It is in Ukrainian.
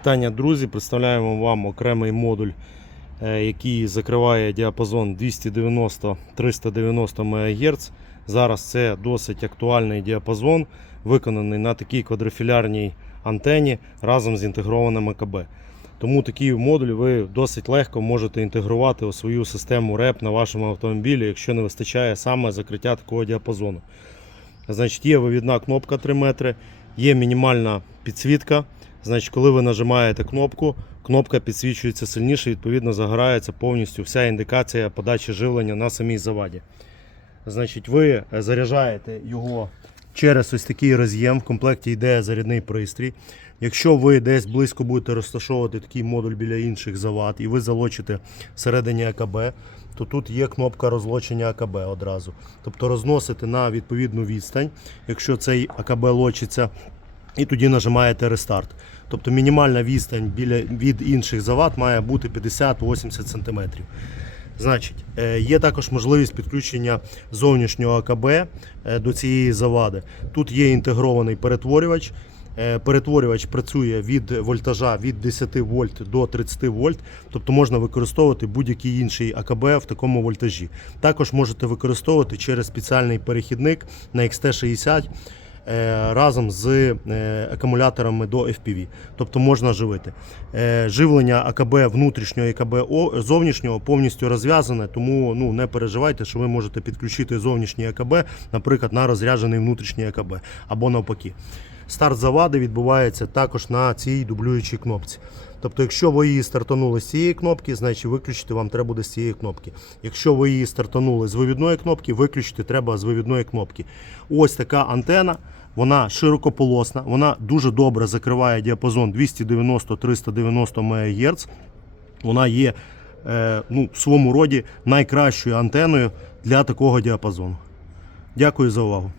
Вітання, друзі! Представляємо вам окремий модуль, е, який закриває діапазон 290-390 МГц. Зараз це досить актуальний діапазон, виконаний на такій квадрофілярній антені разом з інтегрованим АКБ. Тому такий модуль ви досить легко можете інтегрувати у свою систему РЕП на вашому автомобілі, якщо не вистачає саме закриття такого діапазону. Значить, є вивідна кнопка 3 метри, є мінімальна підсвітка. Значить, коли ви нажимаєте кнопку, кнопка підсвічується сильніше, відповідно, загорається повністю вся індикація подачі живлення на самій заваді. Значить, ви е, заряджаєте його через ось такий роз'єм. В комплекті йде зарядний пристрій. Якщо ви десь близько будете розташовувати такий модуль біля інших завад і ви залочите всередині АКБ, то тут є кнопка розлочення АКБ одразу. Тобто розносите на відповідну відстань, якщо цей АКБ лочиться, і тоді нажимаєте рестарт. Тобто мінімальна відстань біля, від інших завад має бути 50-80 см. Значить, е, є також можливість підключення зовнішнього АКБ е, до цієї завади. Тут є інтегрований перетворювач. Е, Перетворювач працює від вольтажа від 10 вольт до 30 вольт, тобто можна використовувати будь-який інший АКБ в такому вольтажі. Також можете використовувати через спеціальний перехідник на XT60 е, разом з е, акумуляторами до FPV. Тобто можна живити. Е, Живлення АКБ внутрішнього і АКБ зовнішнього повністю розв'язане, тому ну, не переживайте, що ви можете підключити зовнішній АКБ, наприклад, на розряджений внутрішній АКБ або навпаки. Старт завади відбувається також на цій дублюючій кнопці. Тобто, якщо ви її стартанули з цієї кнопки, значить виключити вам треба буде з цієї кнопки. Якщо ви її стартанули з вивідної кнопки, виключити треба з вивідної кнопки. Ось така антена. Вона широкополосна, вона дуже добре закриває діапазон 290-390 МГц. Вона є е, ну, в своєму роді найкращою антеною для такого діапазону. Дякую за увагу.